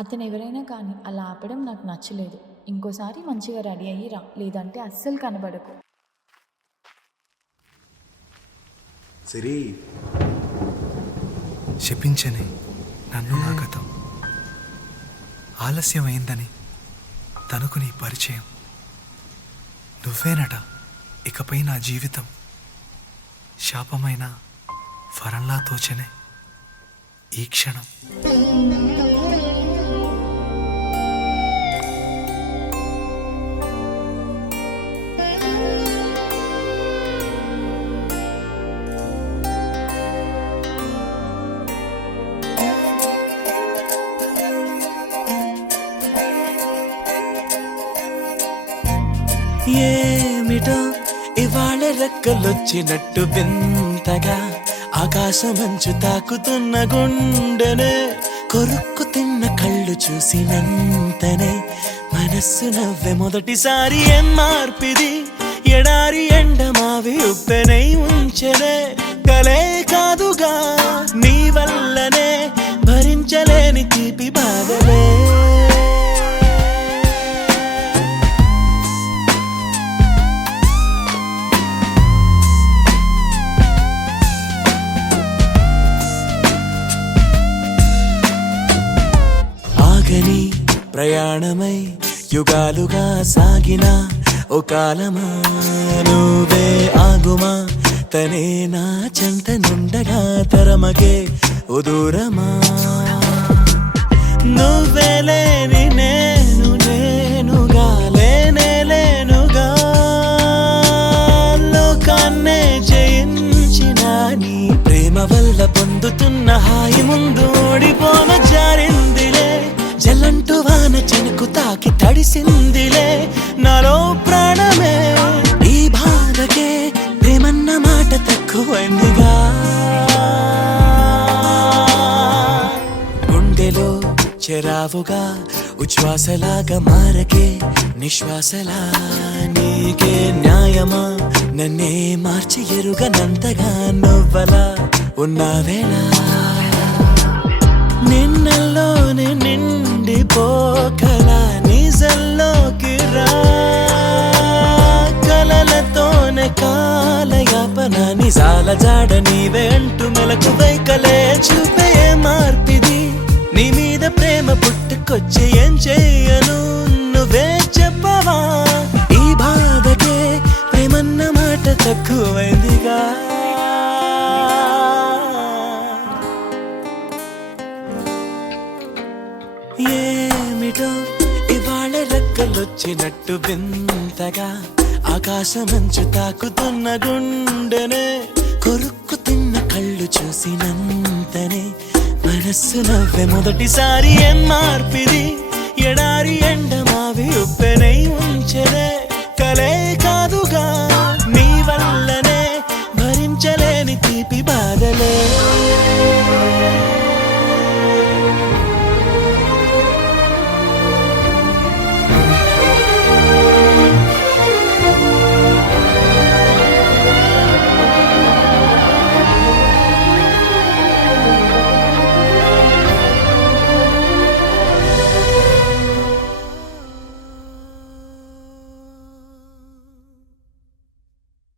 అతను ఎవరైనా కానీ అలా ఆపడం నాకు నచ్చలేదు. ఇంకోసారి మంచిగా రెడీ అయ్యి రా, లేదంటే అస్సలు కనబడకు. సిరి శపించని నన్ను నా గతం, ఆలస్యమైందని తనకు నీ పరిచయం. నువ్వేనట ఇకపై నా జీవితం, శాపమైన వరంలా తోచనే ఈ క్షణం. ఏమిటో ఇవాళ రెక్కలొచ్చినట్టు వింతగా ఆకాశమంచు తాకుతున్న గుండెనే, కొరుక్కు తిన్న కళ్ళు చూసినంతనే మనస్సు నవ్వే మొదటిసారి. ఏం మార్పిది, ఎడారి ఎండమావి ఉప్పెనై ఉంచెనే, కలే కాదుగా నీ వల్లనే భరించలేని తీపి బాధలే. ఆగని ప్రయాణమై యుగాలుగా సాగిన ఓ కాలమా, నువ్వే ఆగుమా, తనే నా చెంత నుండగా తరమగే ఓ దూరమా. నువ్వే లేని నేను నేనుగా లేనే లేనుగా, లోకాన్నే జయించిన నీ ప్రేమ వల్ల పొందుతున్న హాయి ముందు ఓడిపోన జారిందిలే. జల్లంటూ వాన చెనుకు తాకి తడిసిందిలే నాలో ప్రాణమే. ఈ బాధకే ప్రేమన్న మాట తక్కువైందిగా, గుండెలో చెరావుగా ఉచ్ఛ్వాసలాగా మారకే నిశ్వాసలా. నీకే న్యాయమా నన్నే మార్చి ఎరుగనంతగా నువ్వలా ఉన్నావేలా. నిన్నల్లోనే నిండిపోకలా నిజల్లోకి రా, కలలతోనే కాలయాపన నిజాల జాడ నీవే అంటూ మెలకు వైకలే చూపే మార్పిది. నీ మీద ప్రేమ పుట్టుకొచ్చి ఏం చెయ్యను నువ్వే చెప్పవా. ఈ బాధకే ప్రేమన్న మాట తక్కువైందిగా. ఏమిటో ఇవాళ రెక్కలొచ్చినట్టు వింతగా ఆకాశమంచు తాకుతున్న గుండెనే, కొరుక్కు తిన్న కళ్ళు చూసినంతనే మనస్సు నవ్వే మొదటిసారి. ఏం మార్పిది, ఎడారి ఎండమావి ఉప్పెనై ఉంచెనే, కలే కాదుగా నీ వల్లనే భరించలేని తీపి బాధలే.